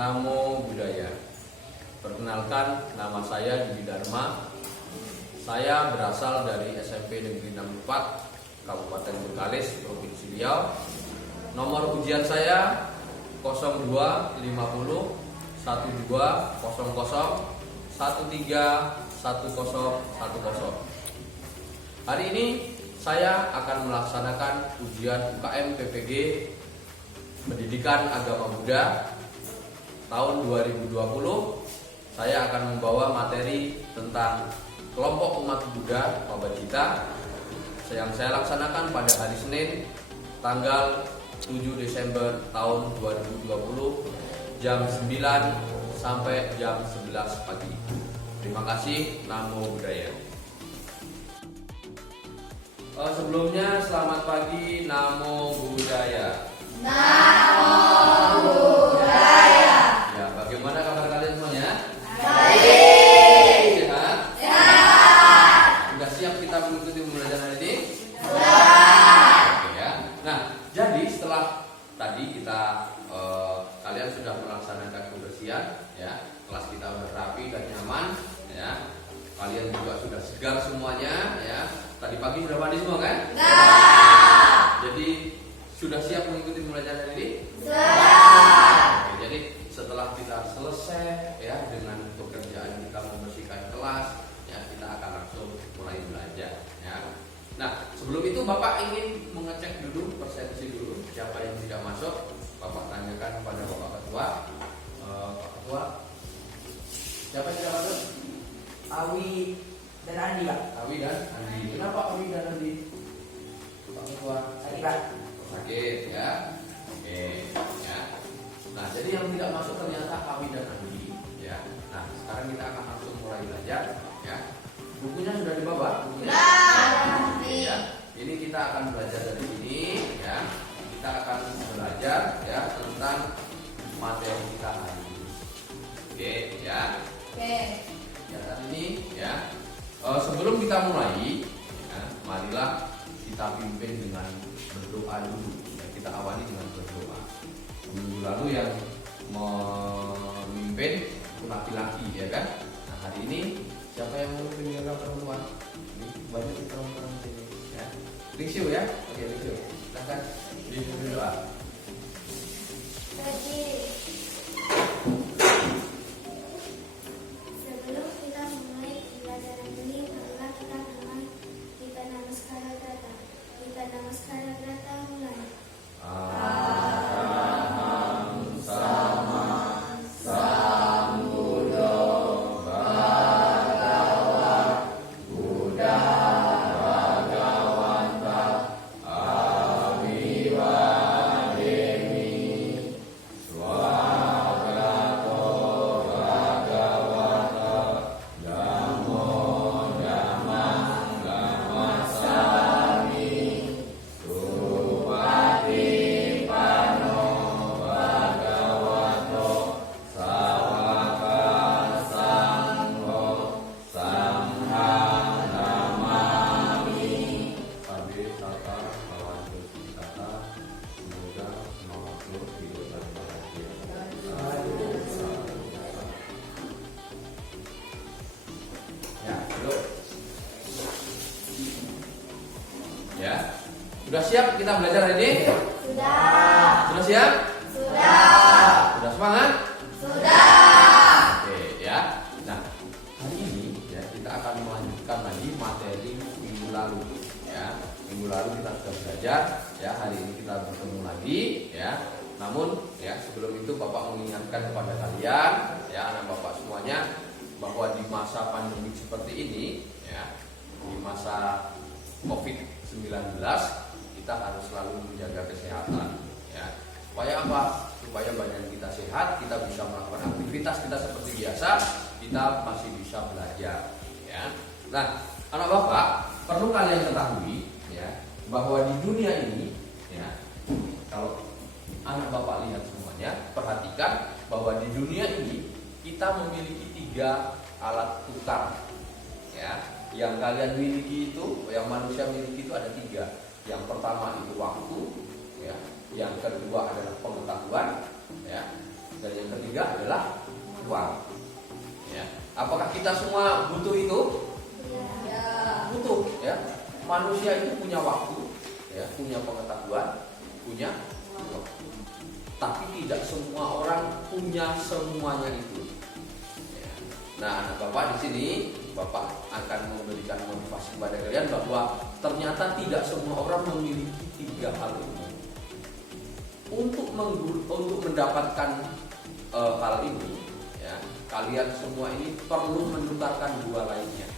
Namo Buddhaya. Perkenalkan, nama saya Dwi Dharma. Saya berasal dari SMP Negeri 64 Kabupaten Bengkalis, Provinsi Riau. Nomor ujian saya 0250 1200 131010. Hari ini saya akan melaksanakan ujian UKM PPG Pendidikan Agama Buddha tahun 2020. Saya akan membawa materi tentang kelompok umat Buddha Pabajita yang saya laksanakan pada hari Senin tanggal 7 Desember tahun 2020 jam 9 sampai jam 11 pagi. Terima kasih. Namo Buddhaya. Sebelumnya selamat pagi. Namo Buddhaya. Namo Buddhaya. Ya, bagaimana kabar kalian semuanya? Baik. Sehat? Sehat. Sudah siap kita mengikuti pembelajaran hari ini? Sudah. Oke ya. Nah, jadi setelah tadi kita kalian sudah melaksanakan kebersihan, ya, kelas kita sudah rapi dan nyaman, ya. Kalian juga sudah segar semuanya, ya. Tadi pagi sudah mandi semua kan? Sudah. Jadi sudah siap mengikuti pembelajaran hari ini? Sudah. Oke, jadi setelah kita selesai ya dengan pekerjaan kita membersihkan kelas, ya kita akan langsung mulai belajar, ya. Nah, sebelum itu Bapak ingin mengecek dulu, persepsi dulu siapa yang tidak masuk. Bapak tanyakan kepada Bapak Ketua. Pak Ketua, siapa yang tidak masuk? Awi dan Andi, Pak. Awi dan Andi. Kenapa Awi dan Andi? Pak Ketua Sakit, Pak. sakit, ya. Oke, ya. Nah, jadi yang tidak masuk ternyata Awi dan Andi, ya. Nah, sekarang kita akan langsung mulai belajar, ya. Bukunya sudah dibawa? Bukunya? Ya. Ini kita akan belajar dari sini, ya. Kita akan belajar ya tentang materi kita hari ini. Oke, ya. Oke. Ya, saat ini ya. Sebelum kita mulai, ya, marilah kita pimpin dengan berdoa dulu. Ya, kita awali dengan berdoa. Minggu lalu yang memimpin itu laki-laki, ya kan? Nah, hari ini siapa yang memimpin yang perempuan? Ini banyak di perempuan sini, ya. Lingsio ya, oke Lingsio. Silakan dipimpin doa. Sebelum kita mulai pembelajaran ini, marilah kita dengan kita namaskara grata. Kita namaskara grata mulai. Araham sama sambuddho bhagava Buddha bhagavanta aviwademi swagato bhagavata dhammo dhammang gamasami Supati pano bhagavato sawaka sangho sanghang namami. Sabi sata kawantu kita semoga makhluk hidup dan bahagia. Ya, dulu. Ya, sudah siap kita belajar hari ini? Sudah. Sudah siap? Sudah. Sudah semangat? Sudah. Oke ya. Nah, hari ini ya kita akan melanjutkan lagi materi minggu lalu. Ya, minggu lalu kita sudah belajar. Ya, hari ini kita bertemu lagi. Ya. Namun ya sebelum itu Bapak mengingatkan kepada kalian, ya anak Bapak semuanya, bahwa di masa pandemi seperti ini, ya di masa COVID-19 kita harus selalu menjaga kesehatan. Ya. Supaya apa? Supaya badan kita sehat, kita bisa melakukan aktivitas kita seperti biasa, kita masih bisa belajar. Ya. Nah, anak Bapak perlu kalian ketahui, ya, bahwa di dunia ini, ya, kalau anak Bapak lihat semuanya, perhatikan bahwa di dunia ini kita memiliki 3 alat tukar. Ya, yang kalian miliki itu, yang manusia miliki itu ada 3. Yang pertama itu waktu, ya. Yang kedua adalah pengetahuan, ya. Dan yang ketiga adalah uang. Ya. Apakah kita semua butuh itu? Butuh, ya. Manusia itu punya waktu, ya, punya pengetahuan, punya waktu. Tapi tidak semua orang punya semuanya itu. Ya. Nah, anak Bapak di sini, Bapak akan memberikan motivasi kepada kalian bahwa ternyata tidak semua orang memiliki 3 hal ini. Untuk mendapatkan hal ini, ya, kalian semua ini perlu menukarkan 2 lainnya.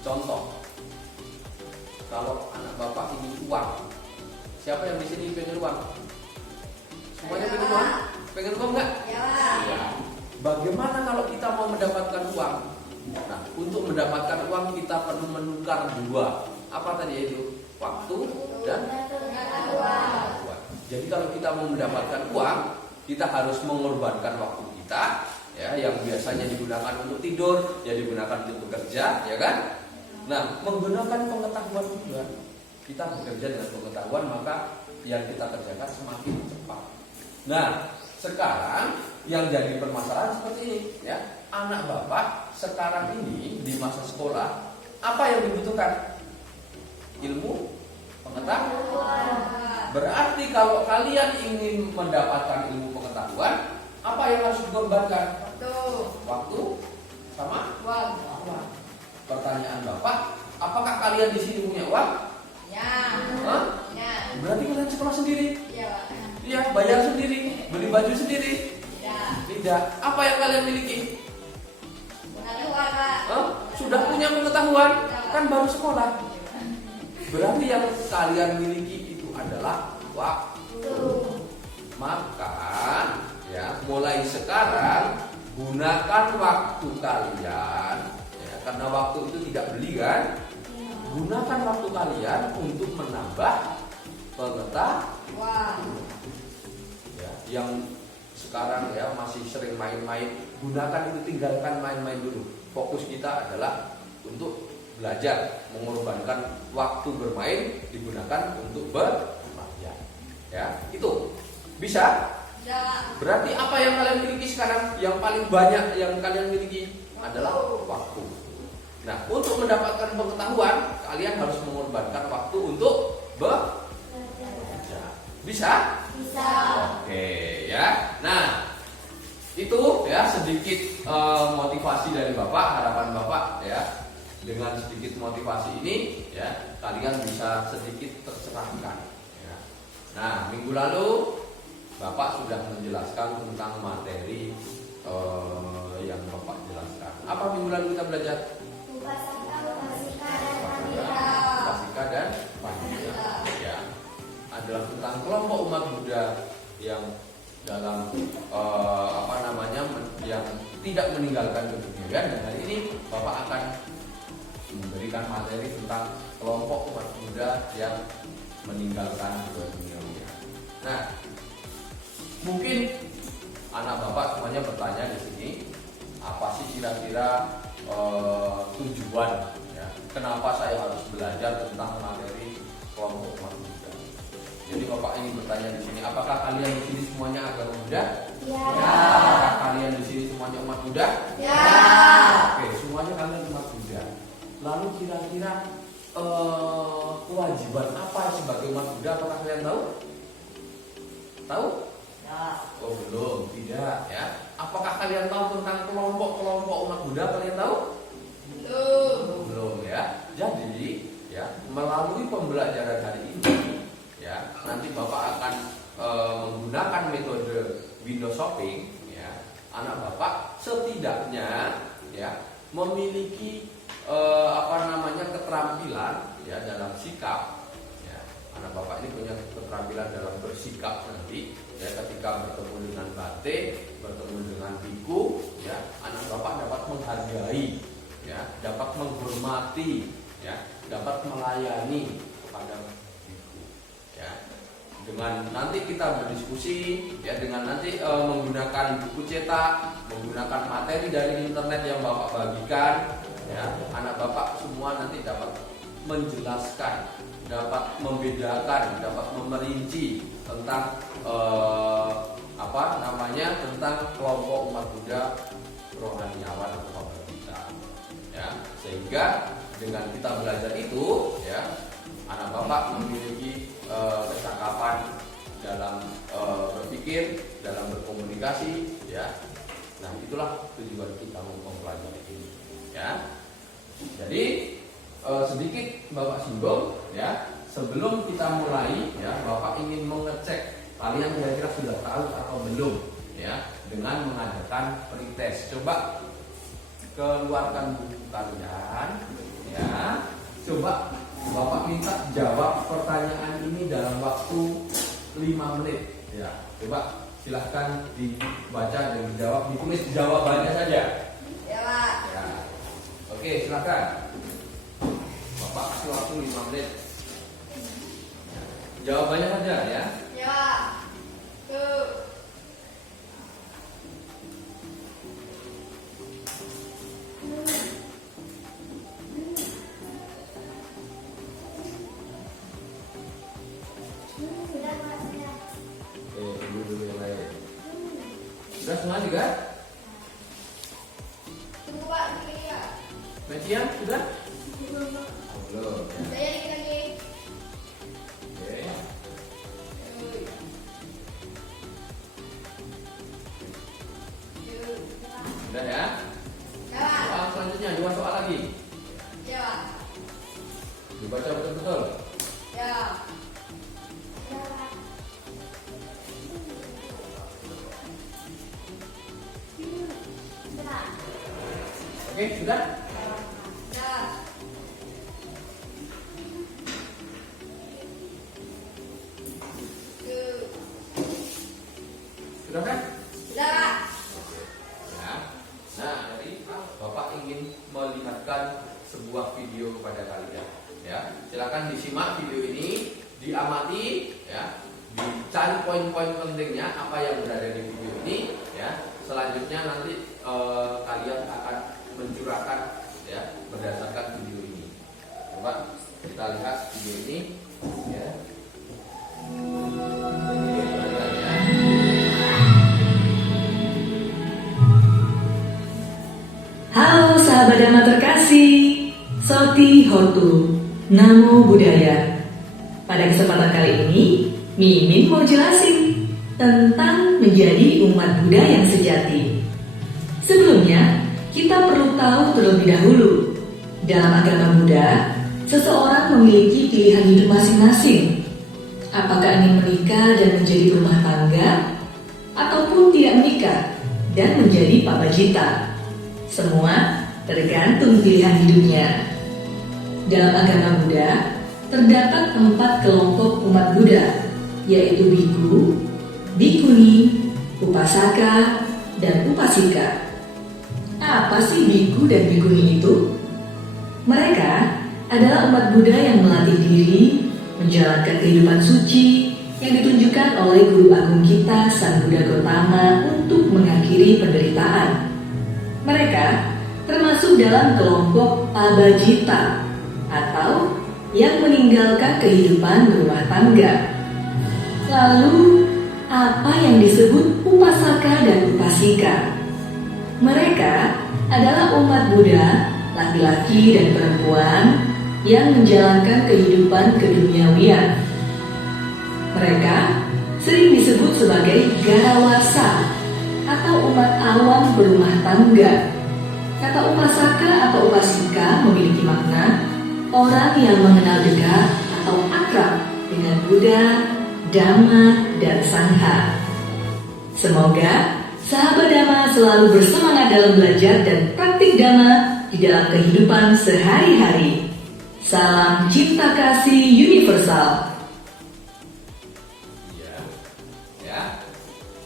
Contoh, kalau anak Bapak ingin uang, siapa yang di sini pengen uang? Semuanya pengen uang? Pengen uang nggak? Ya. Bagaimana kalau kita mau mendapatkan uang? Nah, untuk mendapatkan uang kita perlu menukar 2. Apa tadi itu? Waktu dan uang. Jadi kalau kita mau mendapatkan uang, kita harus mengorbankan waktu kita, ya, yang biasanya digunakan untuk tidur, ya digunakan untuk bekerja, ya kan? Nah, menggunakan pengetahuan juga. Kita bekerja dengan pengetahuan, maka yang kita kerjakan semakin cepat. Nah, sekarang yang jadi permasalahan seperti ini, ya. Anak Bapak sekarang ini di masa sekolah, apa yang dibutuhkan? Ilmu, pengetahuan. Berarti kalau kalian ingin mendapatkan ilmu pengetahuan, apa yang harus dikorbankan? Waktu sama uang. Pertanyaan Bapak, apakah kalian di sini punya uang? Hah? Berarti kalian sekolah sendiri? Iya, bayar sendiri, beli baju sendiri? Tidak. Apa yang kalian miliki? Sudah punya pengetahuan, kan baru sekolah. Berarti yang kalian miliki itu adalah waktu. Maka, ya, mulai sekarang gunakan waktu kalian, ya, karena waktu itu tidak beli kan? Gunakan waktu kalian untuk menambah pengetahuan. Ya, yang sekarang ya masih sering main-main, gunakan itu, tinggalkan main-main dulu. Fokus kita adalah untuk belajar, mengorbankan waktu bermain digunakan untuk belajar. Ya, itu bisa. Berarti apa yang kalian miliki sekarang, yang paling banyak yang kalian miliki adalah waktu. Nah, untuk mendapatkan pengetahuan, kalian harus mengorbankan waktu untuk belajar. Bisa? Bisa. Oke, ya. Nah, itu ya sedikit motivasi dari Bapak, harapan Bapak, ya. Dengan sedikit motivasi ini, ya, kalian bisa sedikit tercerahkan. Ya. Nah, minggu lalu Bapak sudah menjelaskan tentang materi yang Bapak jelaskan. Apa minggu lalu kita belajar? Upasika dan Panita. Ya, adalah tentang kelompok umat Buddha yang dalam yang tidak meninggalkan keduniaan. Dan hari ini Bapak akan memberikan materi tentang kelompok umat Buddha yang meninggalkan keduniaan. Nah, mungkin anak Bapak semuanya bertanya di sini, apa sih kira-kira tujuan, ya, kenapa saya harus belajar tentang materi kelompok umat Buddha? Jadi Bapak ingin bertanya di sini, apakah kalian di sini semuanya agama Buddha? Ya. Apakah kalian di sini semuanya umat Buddha? Ya. Oke, semuanya kalian umat Buddha. Lalu kira-kira kewajiban apa sebagai umat Buddha? Apakah kalian tahu? Tahu? Oh, belum, tidak, ya. Apakah kalian tahu tentang kelompok-kelompok umat Buddha? Kalian tahu? Belum, ya. Jadi, ya, melalui pembelajaran hari ini, ya, nanti Bapak akan menggunakan metode window shopping, ya. Anak Bapak setidaknya, ya, memiliki keterampilan, ya, dalam sikap. Anak Bapak ini punya keterampilan dalam bersikap nanti, ya, ketika bertemu dengan batik, bertemu dengan biku, ya, anak Bapak dapat menghargai, ya, dapat menghormati, ya, dapat melayani kepada biku, ya. Dengan nanti kita berdiskusi, ya, dengan nanti menggunakan buku cetak, menggunakan materi dari internet yang Bapak bagikan, ya, anak Bapak semua nanti dapat menjelaskan, dapat membedakan, dapat memerinci tentang apa namanya tentang kelompok umat Buddha rohaniawan atau pemberdayaan. Ya, sehingga dengan kita belajar itu, ya, anak bapak memiliki kecakapan dalam berpikir, dalam berkomunikasi, ya. Nah, itulah tujuan kita mempelajari ini, ya. Jadi sedikit bapak singgung, ya, sebelum kita mulai, ya, bapak ingin mengecek kalian kira-kira sudah tahu atau belum, ya, dengan mengadakan pretest. Coba keluarkan buku kalian, ya. Coba bapak minta jawab pertanyaan ini dalam waktu 5 menit, ya. Coba silahkan dibaca dan dijawab, ditulis jawabannya saja. Ya, Pak. Ya. Oke, silahkan. Bapak kasih waktu 5 menit. Jawabannya saja, ya. Ya, Pak. Tuh. Sudah Pak, sudah. Oke, dulu yang lain. Sudah semua juga? Tunggu, Pak. Dikit ya. Mecian sudah? Belum, Pak. Oh, belum. Ya. Saya dikit lagi. Oke. Yuh. Yuh. Sudah ya? Ya, Pak. Soal selanjutnya 2 soal lagi. Ya, Pak. Dibaca betul-betul. Ya. Sudah, Pak. Sudah. Oke, sudah? Ya. Yuh. Sudah kan? Sudah, Pak. Ya. Nah, jadi Bapak ingin melihatkan sebuah video kepada kalian. Ya, silakan disimak video ini, diamati, ya, dicari poin-poin pentingnya apa yang berada di video ini. Ya, selanjutnya nanti kalian akan mencurahkan, ya, berdasarkan video ini. Coba kita lihat video ini. Ya. Oke, perhatikan ya. Halo sahabat Dhamma terkasih, Soti Hotu, Namo Buddhaya. Pada kesempatan kali ini, Mimin mau jelasin tentang menjadi umat Buddha yang sejati. Sebelumnya, kita perlu tahu terlebih dahulu, dalam agama Buddha, seseorang memiliki pilihan hidup masing-masing. Apakah ingin menikah dan menjadi rumah tangga, ataupun tidak menikah dan menjadi pabajita. Semua tergantung pilihan hidupnya. Dalam agama Buddha, terdapat 4 kelompok umat Buddha, yaitu biku, bikuni, upasaka, dan upasika. Apa sih biku dan bikuni itu? Mereka adalah umat Buddha yang melatih diri, menjalankan kehidupan suci yang ditunjukkan oleh guru agung kita Sang Buddha Gautama untuk mengakhiri penderitaan. Mereka termasuk dalam kelompok pabajita atau yang meninggalkan kehidupan berumah tangga. Lalu, apa yang disebut upasaka dan upasika? Mereka adalah umat Buddha, laki-laki dan perempuan yang menjalankan kehidupan keduniawian. Mereka sering disebut sebagai garawasa atau umat awam berumah tangga. Kata upasaka atau upasika memiliki makna orang yang mengenal dekat atau akrab dengan Buddha, Dhamma, dan Sangha. Semoga sahabat Dhamma selalu bersemangat dalam belajar dan praktik Dhamma di dalam kehidupan sehari-hari. Salam cinta kasih universal. Iya. Ya.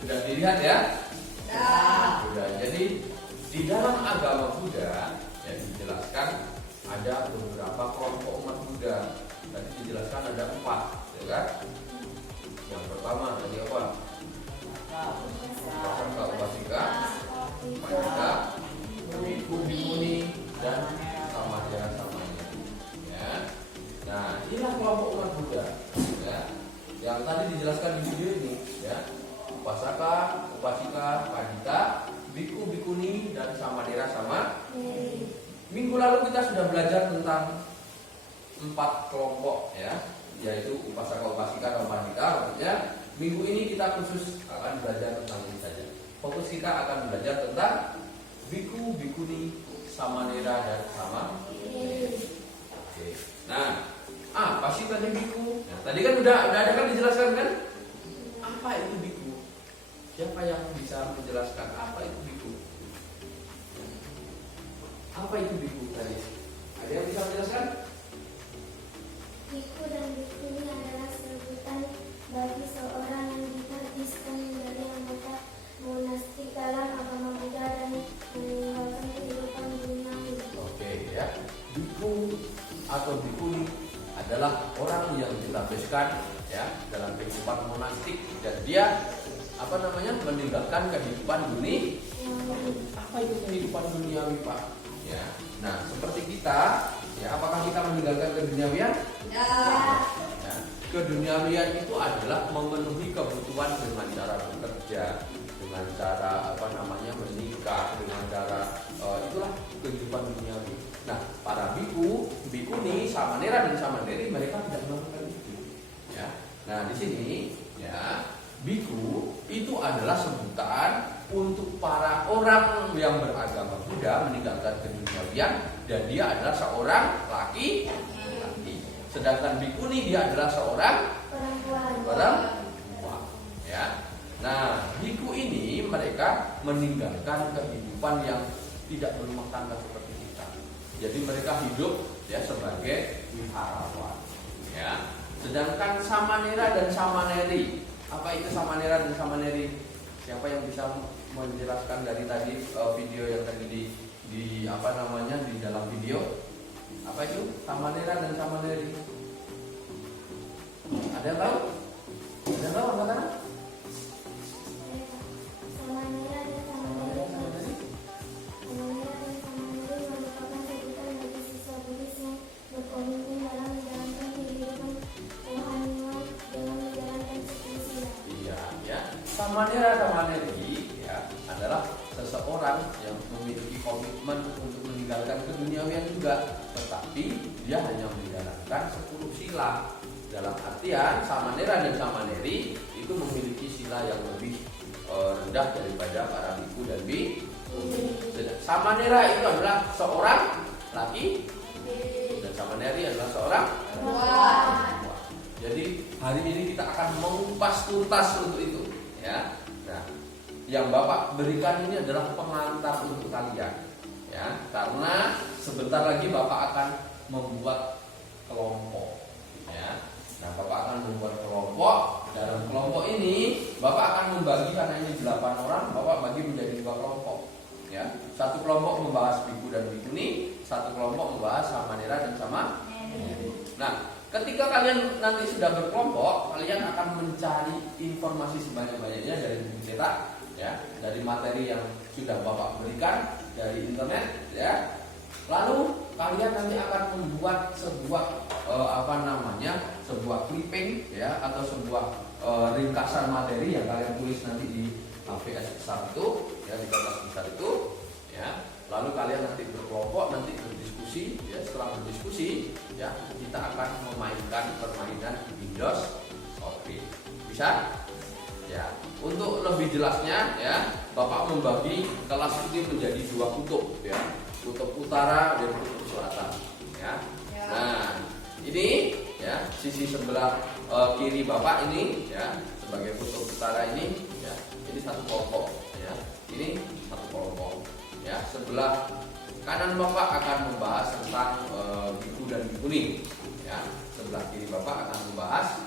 Sudah dilihat ya? Ya. Sudah. Jadi di dalam agama Buddha, ya, dijelaskan ada beberapa kelompok umat Buddha. Tadi dijelaskan ada 4, ya kan? Yang pertama tadi apa? Upasaka, upasika, upasika, bikuni, dan samadhi samanya. Ya. Nah, inilah kelompok umat Buddha. Ya. Yang tadi dijelaskan di video ini, ya. Upasaka, Minggu lalu kita sudah belajar tentang 4 kelompok ya, yaitu upasaka, upasika, dan upanika. Maksudnya minggu ini kita khusus akan belajar tentang ini saja. Fokus kita akan belajar tentang biku, bikuni, samanera, dan samaneri. Oke. Nah, apa sih tadi biku? Nah, tadi kan udah ada kan dijelaskan kan? Apa itu biku? Siapa yang bisa menjelaskan apa itu biku? Apa itu biku tadi? Ada yang bisa menjelaskan? Biku dan bikuni adalah sebutan bagi seorang yang dihabiskan dari anggota monastik dalam agama Buddha dan meninggalkan kehidupan duniawi. Oke ya, biku atau bikuni adalah orang yang dihabiskan ya dalam kehidupan monastik dan dia meninggalkan kehidupan dunia. Apa itu kehidupan duniawi Pak? Ya, nah seperti kita, ya apakah kita meninggalkan keduniawian? Ya. Ya, keduniawian itu adalah memenuhi kebutuhan dengan cara bekerja, dengan cara menikah, dengan cara itulah kehidupan duniawi. Nah, para biku, bikuni, samanera dan samaneri mereka tidak melakukan itu. Ya, nah di sini ya biku itu adalah sebutan untuk para orang yang beragama Buddha meninggalkan keduniawian dan dia adalah seorang laki. Sedangkan bikuni dia adalah seorang perempuan. Ya. Nah, biku ini mereka meninggalkan kehidupan yang tidak berumah tangga seperti kita. Jadi mereka hidup ya sebagai wiharawan. Ya. Sedangkan samanera dan samaneri, apa itu samanera dan samaneri? Siapa yang bisa menjelaskan dari tadi video yang tadi di dalam video? Apa itu samanera dan samaneri? Ada yang tahu? Ada yang tahu apa kata? Samanera dan samaneri merupakan sebutan bagi siswa Buddhis yang berkomitmen dalam menjalankan kehidupan rohaniwan dengan menjalankan siklus sila. Iya, ya. Samanera samaneri ya adalah seseorang yang memiliki komitmen untuk meninggalkan keduniawian juga, tetapi dia hanya menjalankan 10 sila. Dalam artian samanera dan samaneri itu memiliki sila yang lebih rendah daripada para biku dan bikuni. Samanera itu adalah seorang laki dan samaneri adalah seorang perempuan. Jadi hari ini kita akan mengupas tuntas untuk itu, ya. Nah, yang Bapak berikan ini adalah pengantar untuk kalian, ya. Karena sebentar lagi Bapak akan membuat kelompok, ya. Nah, Bapak akan membuat kelompok. Dalam kelompok ini, Bapak akan membagi karena ini 8 orang, Bapak bagi menjadi 2 kelompok. Ya, satu kelompok membahas biku dan bikuni, satu kelompok membahas samanera dan samaneri. Nah, ketika kalian nanti sudah berkelompok, kalian akan mencari informasi sebanyak-banyaknya dari buku cetak, ya, dari materi yang sudah Bapak berikan dari internet, ya. Lalu kalian nanti akan membuat sebuah sebuah clipping ya atau sebuah ringkasan materi yang kalian tulis nanti di HVS besar itu ya, di kertas besar itu ya. Lalu kalian nanti berkelompok, nanti berdiskusi ya. Setelah berdiskusi ya, kita akan memainkan permainan Windows Oke. Bisa? Ya. Untuk lebih jelasnya ya, Bapak membagi kelas ini menjadi 2 kutub ya. Kutub utara dan kutub selatan ya. Nah, ini ya sisi sebelah kiri Bapak ini ya sebagai kutub utara ini ya. Ini satu kelompok ya. Ini satu kelompok ya. Sebelah kanan Bapak akan membahas tentang biku dan bikuni ya. Sebelah kiri Bapak akan membahas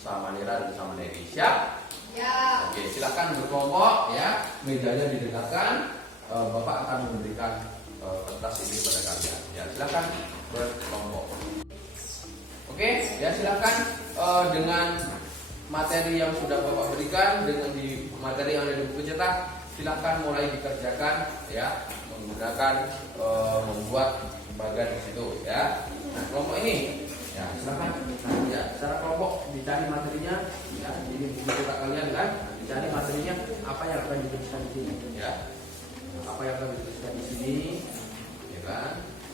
samanera dan samaneri. Siap? Ya. Oke, silakan berkelompok ya. Mejanya didengarkan. Bapak akan memberikan kertas ini pada kalian. Ya, silakan berkelompok. Oke, ya silakan dengan materi yang sudah Bapak berikan, dengan di materi yang ada di buku cetak, silakan mulai dikerjakan ya, menggunakan membuat bagan di situ ya. Nah, kelompok ini ya silakan. Nah, ya secara kelompok dicari materinya ya, ini buku cetak kalian kan, dicari materinya apa yang akan dituliskan di sini ya. Apa yang akan dituliskan di sini ya kan?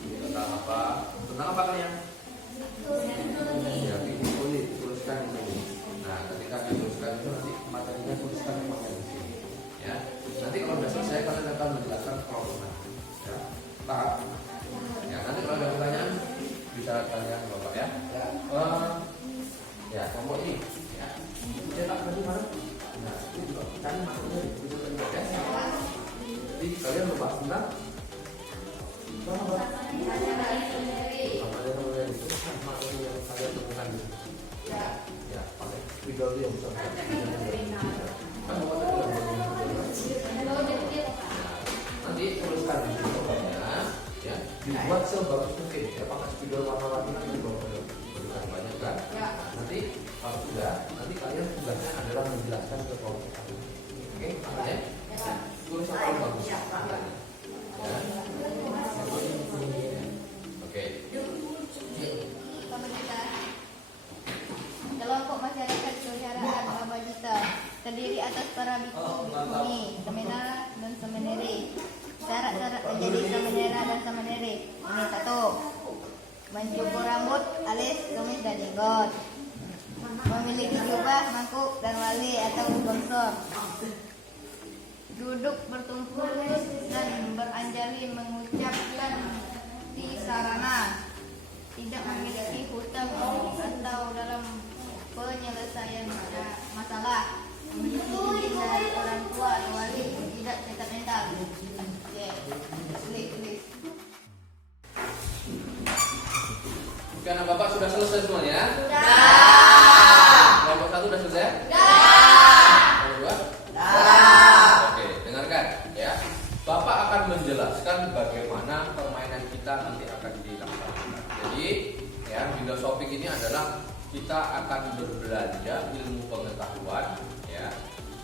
Tentang apa? Tentang apa kalian? Ya, dituliskan di sini. Nah, ketika dituliskan itu nanti materinya tuliskan di sini. Ya, nanti kalau sudah selesai kalian akan menjelaskan kelompok. Ya, paham? Ya, nanti kalau ada pertanyaan bisa tanya ke Bapak ya. Ya, kelompok ini. Ya, cetak tadi mana? Nah, ini juga cari maksudnya di situ ya. Jadi kalian lupa tentang ya, pakai spidol yang besar. Nanti tuliskan di situ pokoknya, ya, dibuat sebagus mungkin. Ya, pakai spidol warna-warni nanti berikan banyak kan. Nanti kalau sudah, nanti kalian tugasnya adalah menjelaskan ke kelompok satu. Oke, makanya tulis apa yang bagus. Oke. Kelompok masyarakat kewiharaan Babajita terdiri atas para biku, bikuni, semenara dan semenere. Syarat-syarat menjadi semenara dan semenere. Ini 1. Mencukur rambut, alis, kumis dan jenggot. Memiliki jubah, mangkuk dan wali atau sponsor. Duduk bertumpuk dan beranjali mengucapkan tisarana. Tidak memiliki hutang atau dalam penyelesaian masalah. Memiliki izin dari orang tua atau wali. Tidak cacat mental. Oke, tulis. Oke, anak Bapak sudah selesai semuanya? Sudah. Kelompok 1 sudah selesai? Sudah. Kelompok 2? Oke, dengarkan ya. Bapak akan menjelaskan bagaimana permainan kita nanti akan dilaksanakan. Jadi, ya, filosofik ini adalah kita akan berbelanja ilmu pengetahuan ya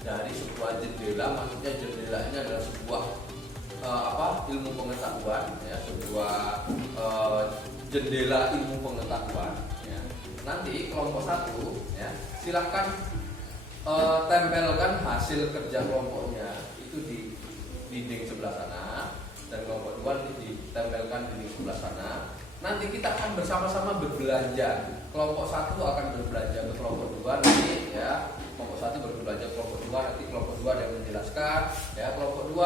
dari sebuah jendela. Maksudnya jendela ini adalah sebuah ilmu pengetahuan ya, sebuah jendela ilmu pengetahuan ya. Nanti kelompok 1 ya, silahkan tempelkan hasil kerja kelompoknya itu di dinding sebelah sana, dan kelompok 2 ditempelkan dinding sebelah sana. Nanti kita akan bersama-sama berbelanja. Kelompok 1 akan berbelanja ke kelompok 2 nanti ya. Kelompok 1 berbelanja ke kelompok 2, nanti kelompok 2 ada yang menjelaskan ya. Kelompok 2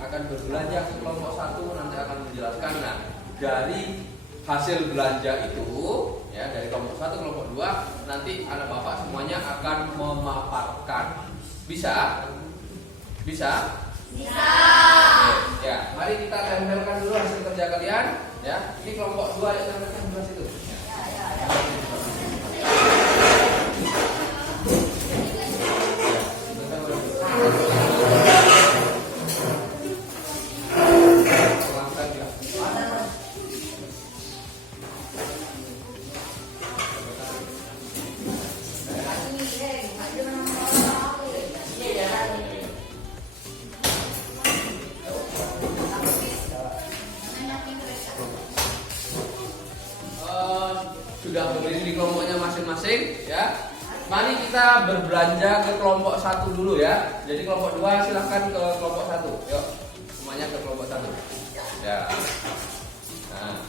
akan berbelanja ke kelompok 1, nanti akan menjelaskan. Nah, dari hasil belanja itu ya, dari kelompok 1 kelompok 2 nanti anak Bapak semuanya akan memaparkan. Bisa? Bisa? Bisa. Oke, ya, mari kita tempelkan dulu hasil kerja kalian ya. Ini kelompok 2 yang tempelkan dulu situ. Sudah berdiri di kelompoknya masing-masing ya. Mari kita berbelanja ke kelompok 1 dulu ya. Jadi kelompok 2 silahkan ke kelompok 1. Yuk, semuanya ke kelompok 1 ya. Nah,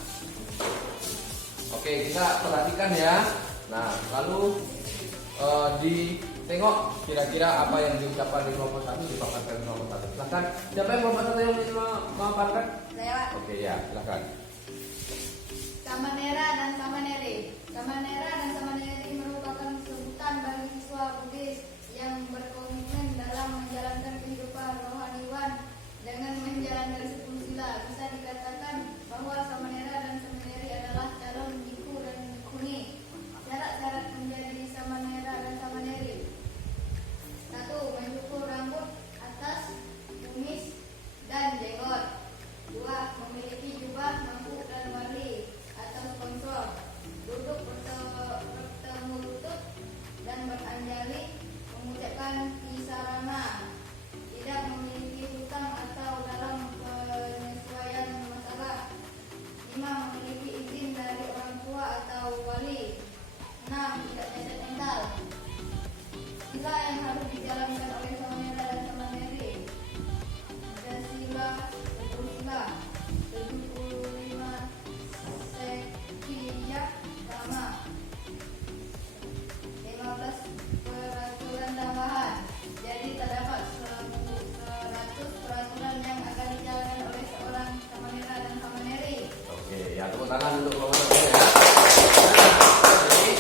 oke, kita perhatikan ya. Nah, lalu ditengok kira-kira apa yang diucapkan di kelompok 1 dipaparkan di kelompok 1. Silahkan. Siapa yang kelompok 1 yang ingin memaparkan? Saya. Oke ya, silahkan. Samanera dan Samanere. Samanera dan Samanere merupakan sebutan bagi siswa Buddhis yang berkomitmen dalam menjalankan kehidupan rohaniwan dengan menjalankan 10 sila. Bisa dikatakan bahwa Samanera dan Samanere adalah calon biku dan bikuni. Syarat-syarat menjadi Samanera dan Samanere: 1. Mencukur rambut atas, kumis, dan jenggot. 2. Memiliki jubah, mangkuk, dan wali atau sponsor. Duduk bertemu lutut dan beranjali mengucapkan tisarana. Tidak memiliki hutang atau dalam penyesuaian masalah. 5. Memiliki izin dari orang tua atau wali. 6. Tidak cacat mental. Sila yang harus dijalankan oleh Samanera dan Samanere: ada sila 10 sila, 75 Ya, tepuk tangan untuk kelompok 1 ya. Nah, jadi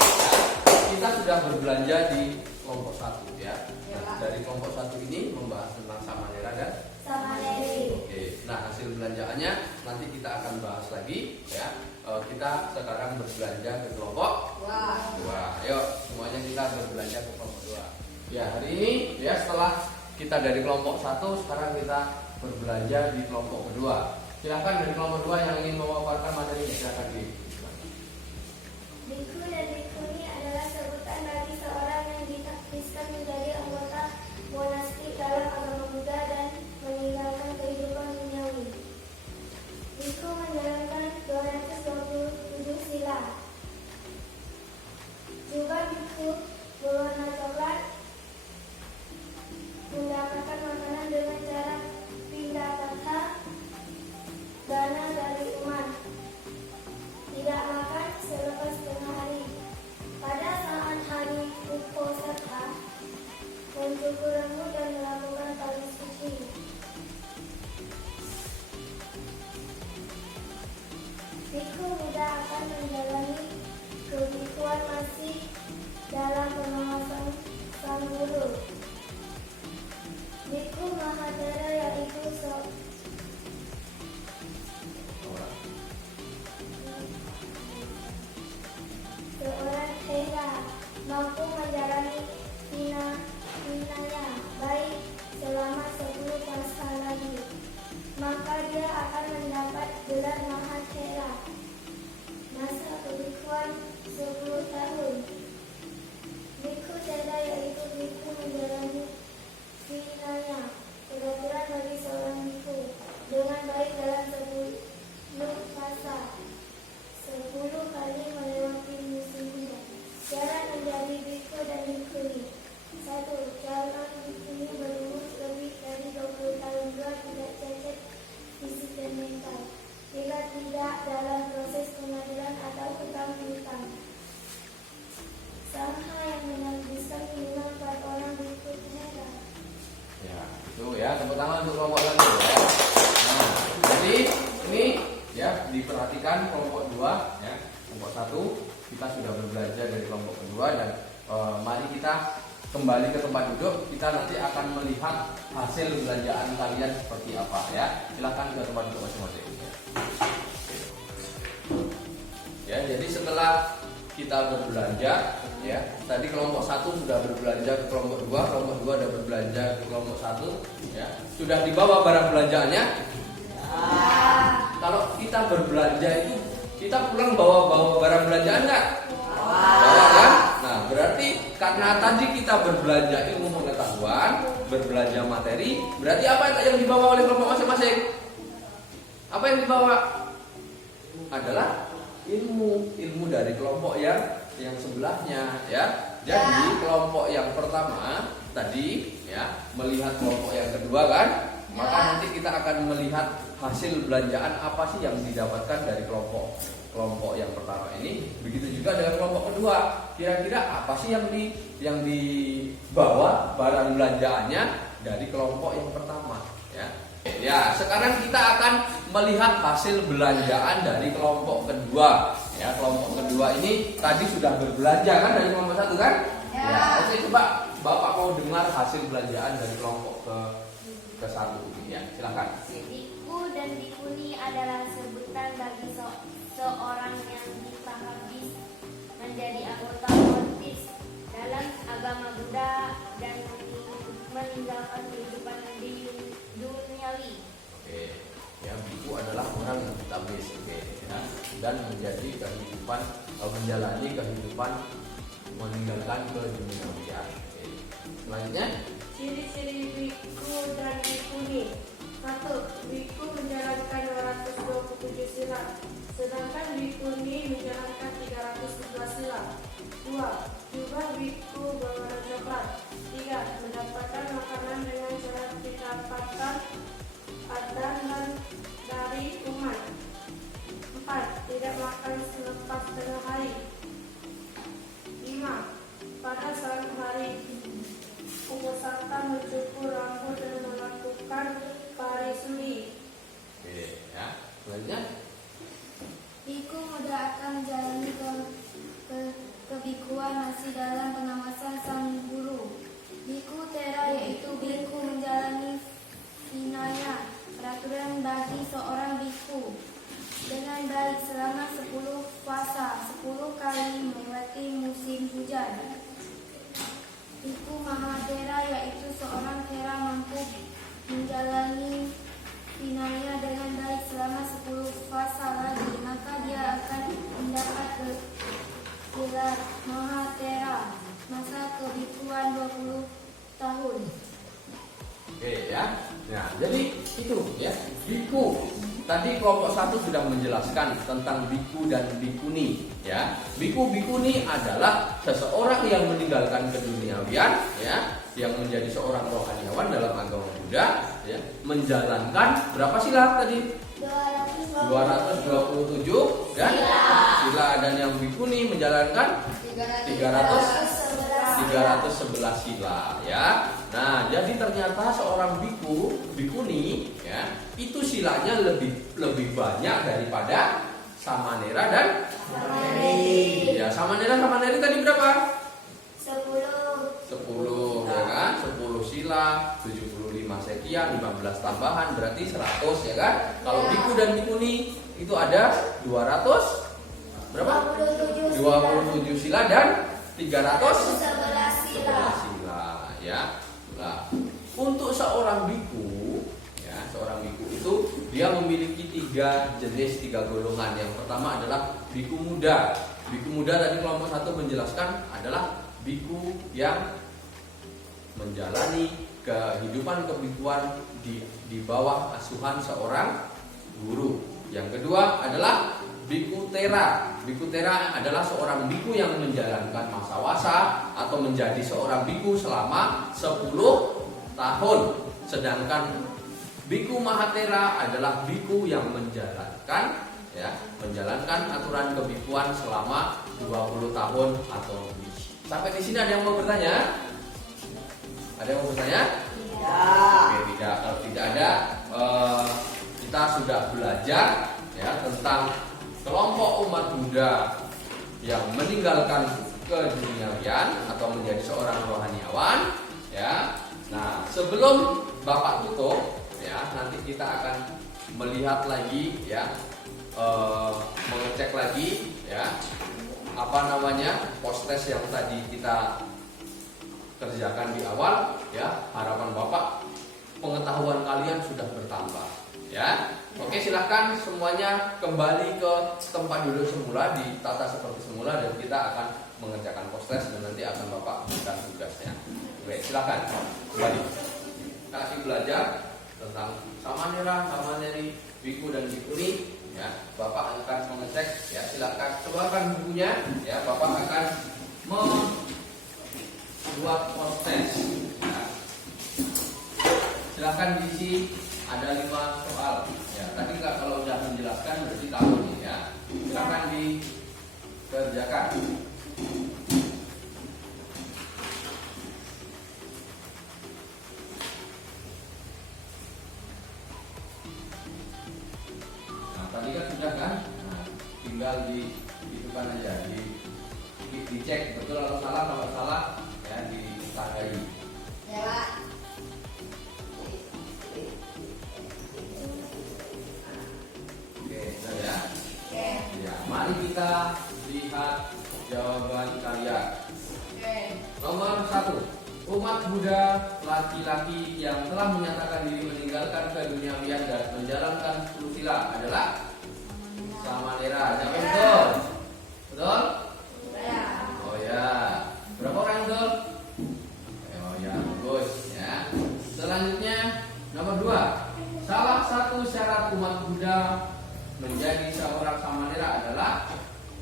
ya, kita sudah berbelanja di kelompok 1 ya. Nah, dari kelompok 1 ini membahas tentang Samanera dan Samaneri. oke. Nah, hasil belanjaannya nanti kita akan bahas lagi ya. Kita sekarang berbelanja ke kelompok 2. Ayo, semuanya kita berbelanja ke kelompok 2. Ya, hari ini ya setelah kita dari kelompok 1, sekarang kita berbelanja di kelompok kedua. Silakan dari kelompok 2 yang ingin memaparkan materinya, silakan di. Biku dan bikuni adalah sebutan bagi seorang yang ditakdirkan menjadi anggota monastik dalam agama Buddha dan meninggalkan kehidupan duniawi. Biku menjalankan 227 sila. Jubah biku berwarna coklat, mendapatkan makanan dengan cara pindah kata dana dari umat. Tidak makan selepas setengah hari. Pada saat hari Uposatha, mencukur rambut dan melakukan tali suci. Biku muda akan menjalani kebikuan masih dalam pengawasan sang guru. Biku Mahadara yaitu seorang Thera mampu menjalani vinaya baik selama 10 pasca lagi, maka dia akan mendapat gelar Mahathera. Masa kebikuan 10 tahun. Biku Thera yaitu biku menjalani vinaya peraturan bagi seorang biku dengan baik dalam 10 masa 10 kali melewati musim hujan. Syarat menjadi biku dan bikuni: 1. Calon bikuni berumur lebih dari 20 tahun. 2. Tidak cacat fisik dan mental. 3. Tidak dalam proses pengadilan atau hutang piutang. Sangha yang menakdirkan minimal 4 orang biku Thera. Ya, itu ya, tepuk tangan untuk kelompok 1 ya. Nah, jadi ini ya diperhatikan kelompok 2 ya. Kelompok 1 kita sudah berbelanja dari kelompok kedua dan mari kita kembali ke tempat duduk. Kita nanti akan melihat hasil belanjaan kalian seperti apa ya. Silakan ke tempat duduk masing-masing. Ya, jadi setelah kita berbelanja ya, tadi kelompok 1 sudah berbelanja ke kelompok 2, kelompok 2 sudah berbelanja ke kelompok 1 ya. Sudah dibawa barang belanjaannya? Kalau kita berbelanja itu kita pulang bawa barang belanjaan nggak? Bawa kan? Nah, berarti karena tadi kita berbelanja ilmu pengetahuan, berbelanja materi, berarti apa yang dibawa oleh kelompok masing-masing? Apa yang dibawa? Adalah ilmu dari kelompok yang sebelahnya ya. Jadi kelompok yang pertama tadi ya melihat kelompok yang kedua kan, maka nanti kita akan melihat hasil belanjaan apa sih yang didapatkan dari kelompok yang pertama ini. Begitu juga dengan kelompok kedua. Kira-kira apa sih yang dibawa barang belanjaannya dari kelompok yang pertama ya. Ya, sekarang kita akan melihat hasil belanjaan dari kelompok kedua. Ya, kelompok kedua ini tadi sudah berbelanja kan dari kelompok 1 kan? Ya. Oke, coba Bapak mau dengar hasil belanjaan dari kelompok ke 1 ini ya. Silakan. Biku dan bikuni adalah sebutan bagi seorang yang ditakdirkan menjadi anggota monastik dalam agama Buddha dan meninggalkan kehidupan duniawi. Oke, ya biku adalah orang yang ditabis, oke, ya, dan menjadi kehidupan menjalani kehidupan meninggalkan keduniawian. Ya. Oke. Selanjutnya, Ciri-ciri biku dan bikuni. 1. Biku menjalankan 227 sila, sedangkan bikuni menjalankan 311 sila. 2. Jubah biku berwarna coklat. 3. Mendapatkan makanan dengan cara didapatkan dan dari umat. 4. Tidak makan selepas tengah hari. 5. Pada saat hari Uposatha mencukur rambut dan melakukan parisudi. oke, ya. Selanjutnya, 5. dia akan menjalani kebikuan masih dalam pengawasan sang guru. Biku tera yaitu biku menjalani vinaya, peraturan bagi seorang biku dengan baik selama 10 puasa, 10 kali melewati musim hujan. Biku Mahatera yaitu seorang tera mampu menjalani vinaya dengan baik selama 10 puasa lagi, maka dia akan mendapat gelar Mahatera, masa kebikuan 20 tahun. Oke ya. Nah, jadi itu ya, biku. Tadi kelompok 1 sudah menjelaskan tentang biku dan bikuni ya. Biku bikuni adalah seseorang yang meninggalkan keduniawian ya, yang menjadi seorang rohaniawan dalam agama Buddha ya, menjalankan berapa sila tadi? 227 dan sila, dan yang bikuni menjalankan 311 sila ya. Nah, jadi ternyata seorang biku, bikuni ya, itu silanya lebih banyak daripada samanera dan samaneri. Ya, samaneri tadi berapa? 10 ya kan? 10 sila, 75 sekian, 15 tambahan berarti 100 ya kan? Kalau biku dan bikuni itu ada 200 berapa? 27 sila dan 311 sila ya. Nah, untuk seorang biku ya, seorang biku itu dia memiliki 3 jenis, 3 golongan. Yang pertama adalah biku muda. Biku muda tadi kelompok 1 menjelaskan adalah biku yang menjalani kehidupan kebikuan di bawah asuhan seorang guru. Yang kedua adalah biku tera. Biku tera adalah seorang biku yang menjalankan masa wasa atau menjadi seorang biku selama 10 tahun. Sedangkan biku mahatera adalah biku yang menjalankan aturan kebikuan selama 20 tahun atau lebih. Sampai di sini ada yang mau bertanya? Ada yang mau bertanya? Oke, tidak. Kalau tidak ada, kita sudah belajar ya tentang kelompok umat Buddha yang meninggalkan keduniawian atau menjadi seorang rohaniawan ya. Nah, sebelum Bapak tutup ya, nanti kita akan melihat lagi ya, mengecek lagi ya, post-test yang tadi kita kerjakan di awal ya. Harapan Bapak pengetahuan kalian sudah bertambah ya. Oke, silahkan semuanya kembali ke tempat duduk semula, ditata seperti semula, dan kita akan mengerjakan post-test dan nanti akan Bapak berikan tugasnya. Oke, silahkan kembali. Kita akan belajar tentang samanera, samaneri, biku dan bikuni ya. Bapak akan mengecek ya, silahkan keluarkan bukunya ya. Bapak akan membuat post-test ya. Silahkan diisi, ada 5 soal ya. Tadi kalau sudah menjelaskan berarti tahu nih ya. Silahkan dikerjakan. Nah, tadi kan sudah kan? Nah, tinggal dihitungkan aja, dicek betul atau salah. Kalau salah ya ditandai. Ya, Pak. Ya, mari kita lihat jawaban kalian. Nomor 1, umat Buddha laki-laki yang telah menyatakan diri meninggalkan keduniawian dan menjalankan 10 sila adalah samanera. Siapa yang betul? Betul? Oh ya. Berapa orang yang betul? Oh ya, bagus ya. Selanjutnya nomor 2, salah satu syarat umat Buddha menjadi seorang samanera adalah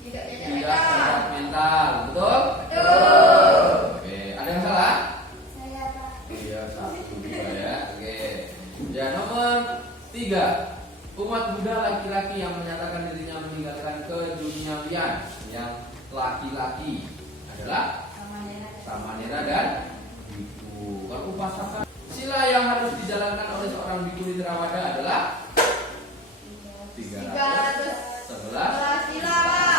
tidak cacat mental. Betul? Betul. Oke, ada yang salah? Saya Pak. Iya, 1 2 ya. Oke. Ya, nomor 3, umat Buddha laki-laki yang menyatakan dirinya meninggalkan keduniawian yang laki-laki adalah samanera dan biku. Kalau upasakan, sila yang harus dijalankan oleh seorang biku di Theravada adalah 311 sila, Pak.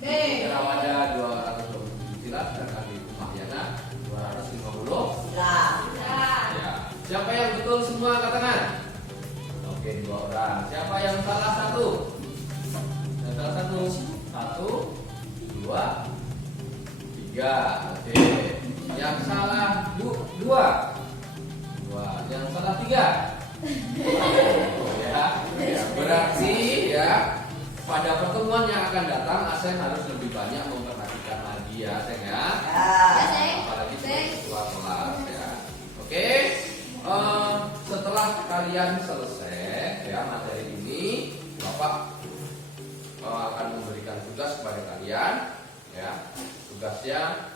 B. Rawaja 227 silat dan Adi Mahyana 250 Silat. ya. Siapa yang betul semua angkat tangan? Oke, 2 orang. Siapa yang salah 1? Yang salah 1, 1, 2, 3. Oke. Yang salah 2. Yang salah 3. Ya. Berarti ya pada pertemuan yang akan datang Aseng harus lebih banyak memperhatikan lagi ya, Aseng ya. Apalagi ketua kelas ya. Oke. Setelah kalian selesai ya materi ini, Bapak akan memberikan tugas kepada kalian ya. Tugasnya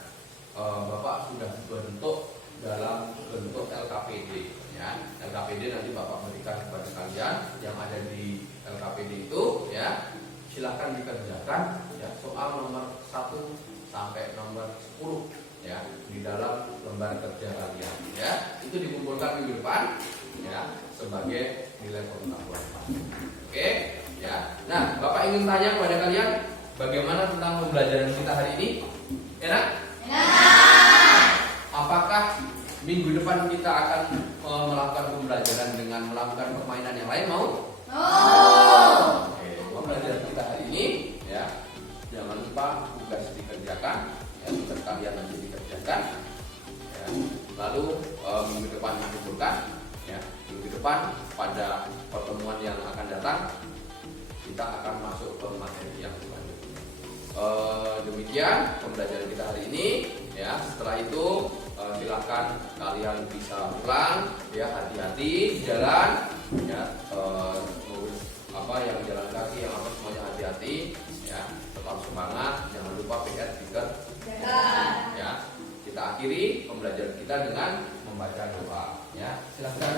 Bapak sudah bentuk dalam bentuk LKPD ya. LKPD nanti Bapak berikan kepada kalian yang ada di LKPD itu ya. Silahkan dikerjakan ya soal nomor 1 sampai nomor 10 ya di dalam lembar kerja kalian ya. Itu dikumpulkan minggu depan ya sebagai nilai pengetahuan. Oke ya. Nah, Bapak ingin tanya kepada kalian bagaimana tentang pembelajaran kita hari ini? Enak? Apakah minggu depan kita akan melakukan pembelajaran dengan melakukan permainan yang lain? Mau? Oke, pembelajaran kita hari ini ya jangan lupa tugas dikerjakan ya, tugas kalian nanti dikerjakan ya. Lalu minggu depan dikumpulkan ya. Minggu depan pada pertemuan yang akan datang kita akan masuk ke materi yang selanjutnya. Demikian pembelajaran kita hari ini ya. Setelah itu silakan kalian bisa pulang ya, hati-hati di jalan ya, yang jalan kaki yang apa semuanya hati-hati ya, tetap semangat, jangan lupa PR ya. Kita akhiri pembelajaran kita dengan membaca doa ya. Silakan